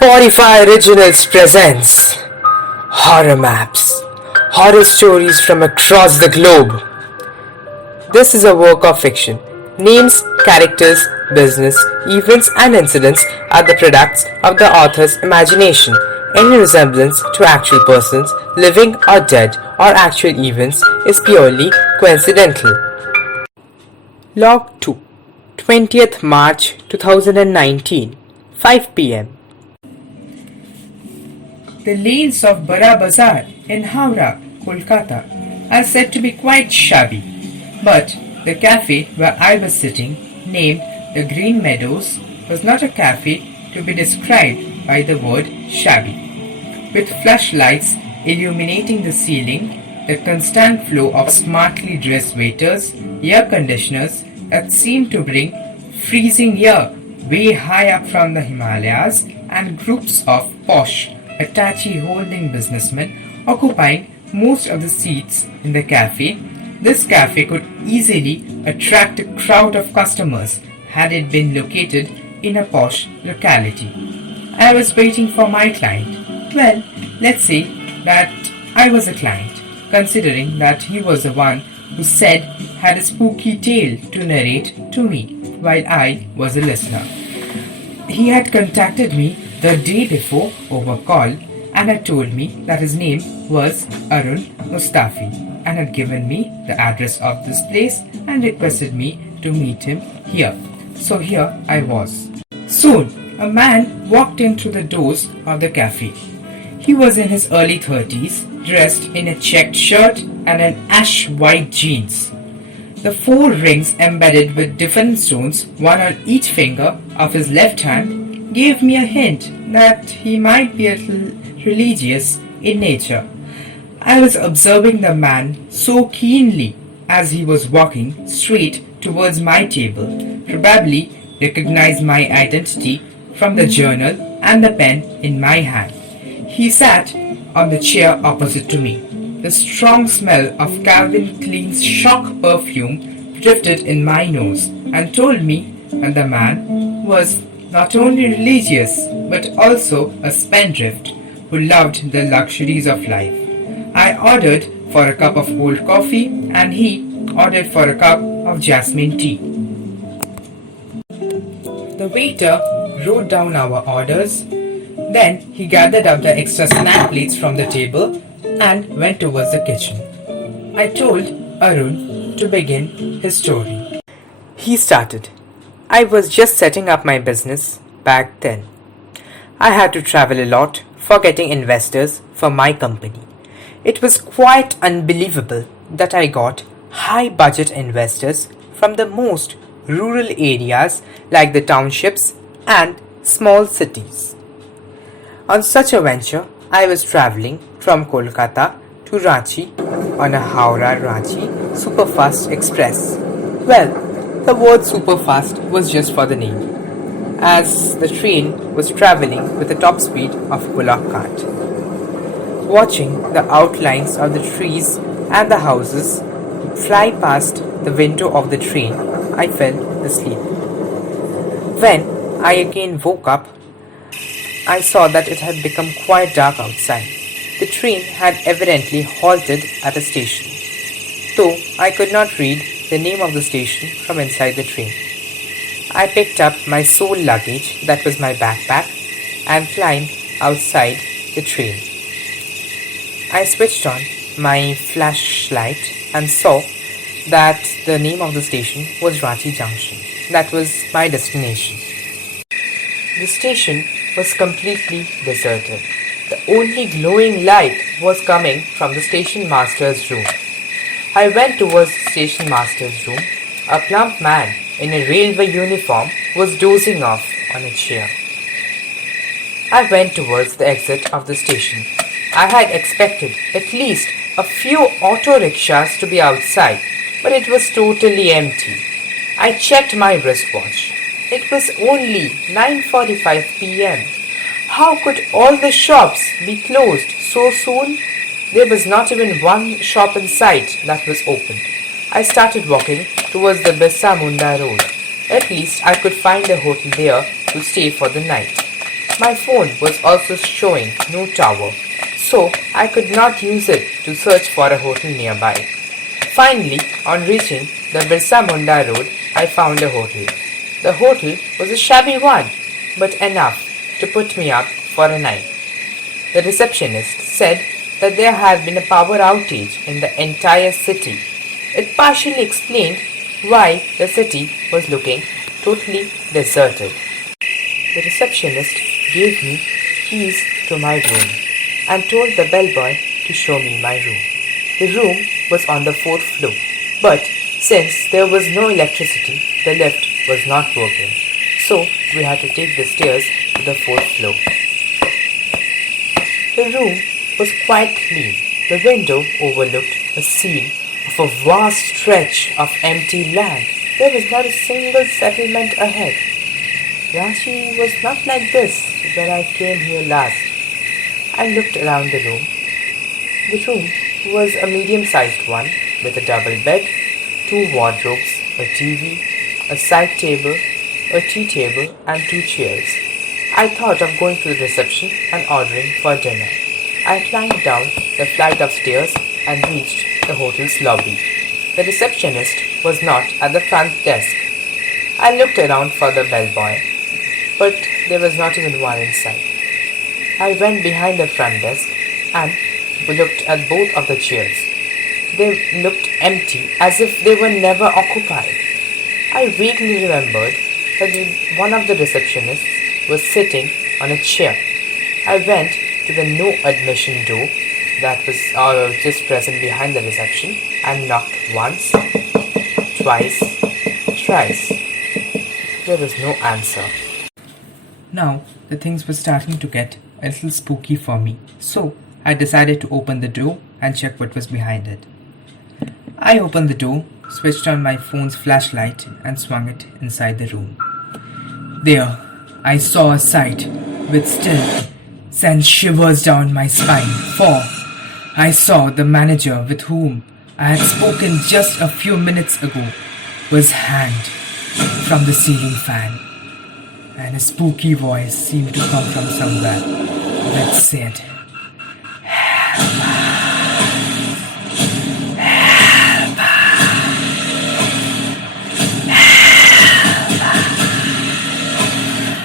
Spotify Originals presents Horror Maps, horror stories from across the globe. This is a work of fiction. Names, characters, business, events, and incidents are the products of the author's imagination. Any resemblance to actual persons, living or dead, or actual events is purely coincidental. Log 2 20th March 2019 5 pm. The lanes of Bara Bazar in Howrah, Kolkata are said to be quite shabby, but the cafe where I was sitting, named the Green Meadows, was not a cafe to be described by the word shabby. With flashlights illuminating the ceiling, the constant flow of smartly dressed waiters, air conditioners that seemed to bring freezing air way high up from the Himalayas, and groups of posh Hitachi-holding businessmen occupying most of the seats in the cafe, this cafe could easily attract a crowd of customers had it been located in a posh locality. I was waiting for my client. Well, let's say that I was a client, considering that he was the one who said had a spooky tale to narrate to me, while I was a listener. He had contacted me the day before over call and had told me that his name was Arun Mustafi and had given me the address of this place and requested me to meet him here. So here I was. Soon, a man walked in through the doors of the cafe. He was in his early 30s, dressed in a checked shirt and an ash-white jeans. The 4 rings embedded with different stones, one on each finger of his left hand, gave me a hint that he might be a little religious in nature. I was observing the man so keenly as he was walking straight towards my table, probably recognized my identity from the journal and the pen in my hand. He sat on the chair opposite to me. The strong smell of Calvin Klein's shock perfume drifted in my nose and told me that the man was not only religious but also a spendthrift who loved the luxuries of life. I ordered for a cup of cold coffee and he ordered for a cup of jasmine tea. The waiter wrote down our orders. Then he gathered up the extra snack plates from the table and went towards the kitchen. I told Arun to begin his story. He started. I was just setting up my business back then. I had to travel a lot for getting investors for my company. It was quite unbelievable that I got high budget investors from the most rural areas like the townships and small cities. On such a venture, I was traveling from Kolkata to Ranchi on a Howrah-Ranchi Superfast Express. Well, the word superfast was just for the name, as the train was travelling with a top speed of bullock cart. Watching the outlines of the trees and the houses fly past the window of the train, I fell asleep. When I again woke up, I saw that it had become quite dark outside. The train had evidently halted at a station, though I could not read the name of the station from inside the train. I picked up my sole luggage, that was my backpack, and climbed outside the train. I switched on my flashlight and saw that the name of the station was Ranchi Junction. That was my destination. The station was completely deserted. The only glowing light was coming from the station master's room. I went towards the station master's room. A plump man in a railway uniform was dozing off on a chair. I went towards the exit of the station. I had expected at least a few auto rickshaws to be outside, but it was totally empty. I checked my wristwatch. It was only 9:45 p.m. How could all the shops be closed so soon? There was not even one shop in sight that was open. I started walking towards the Birsa Munda road. At least I could find a hotel there to stay for the night. My phone was also showing no tower, so I could not use it to search for a hotel nearby. Finally, on reaching the Birsa Munda road, I found a hotel. The hotel was a shabby one, but enough to put me up for a night. The receptionist said that there had been a power outage in the entire city. It partially explained why the city was looking totally deserted. The receptionist gave me keys to my room and told the bellboy to show me my room. The room was on the fourth floor, but since there was no electricity, the lift was not working, so we had to take the stairs to the fourth floor. The room was quite clean. The window overlooked a scene of a vast stretch of empty land. There was not a single settlement ahead. Ranchi was not like this when I came here last. I looked around the room. The room was a medium-sized one with a double bed, two wardrobes, a TV, a side table, a tea table and two chairs. I thought of going to the reception and ordering for dinner. I climbed down the flight of stairs and reached the hotel's lobby. The receptionist was not at the front desk. I looked around for the bellboy, but there was not even one inside. I went behind the front desk and looked at both of the chairs. They looked empty, as if they were never occupied. I vaguely remembered that one of the receptionists was sitting on a chair. I went to the no admission door that was just present behind the reception and knocked once, twice, thrice. There was no answer. Now the things were starting to get a little spooky for me, so I decided to open the door and check what was behind it. I opened the door, switched on my phone's flashlight and swung it inside the room. There, I saw a sight which still sent shivers down my spine, for I saw the manager with whom I had spoken just a few minutes ago was hanged from the ceiling fan, and a spooky voice seemed to come from somewhere that said,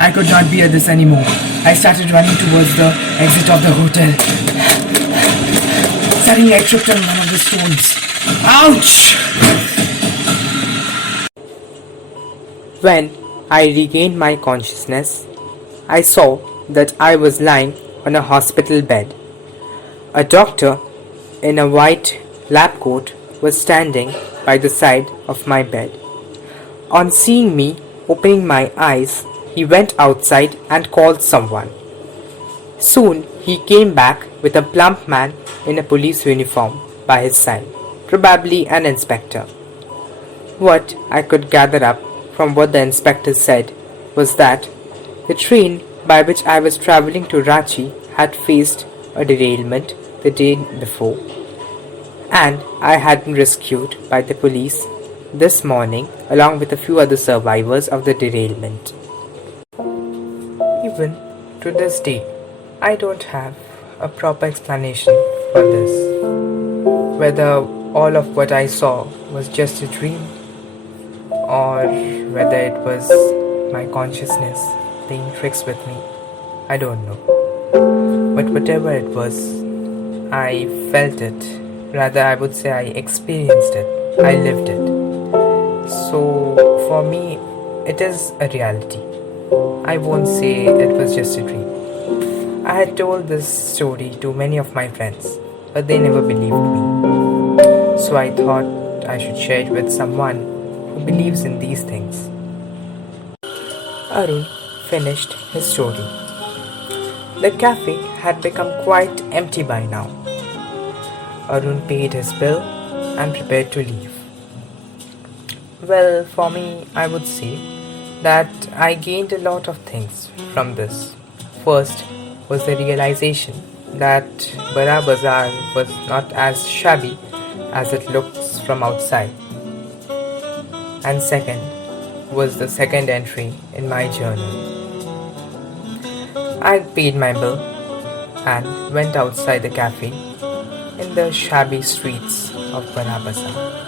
I could not bear this anymore. I started running towards the exit of the hotel. Suddenly I tripped on one of the stones. Ouch! When I regained my consciousness, I saw that I was lying on a hospital bed. A doctor in a white lab coat was standing by the side of my bed. On seeing me opening my eyes, he went outside and called someone. Soon he came back with a plump man in a police uniform by his side, probably an inspector. What I could gather up from what the inspector said was that the train by which I was travelling to Ranchi had faced a derailment the day before, and I had been rescued by the police this morning along with a few other survivors of the derailment. Even to this day, I don't have a proper explanation for this. Whether all of what I saw was just a dream, or whether it was my consciousness playing tricks with me, I don't know. But whatever it was, I felt it. Rather, I would say I experienced it. I lived it. So, for me, it is a reality. I won't say it was just a dream. I had told this story to many of my friends, but they never believed me. So I thought I should share it with someone who believes in these things. Arun finished his story. The cafe had become quite empty by now. Arun paid his bill and prepared to leave. Well, for me, I would say that I gained a lot of things from this. First was the realization that Bara Bazaar was not as shabby as it looks from outside. And second was the second entry in my journal. I paid my bill and went outside the cafe in the shabby streets of Bara Bazaar.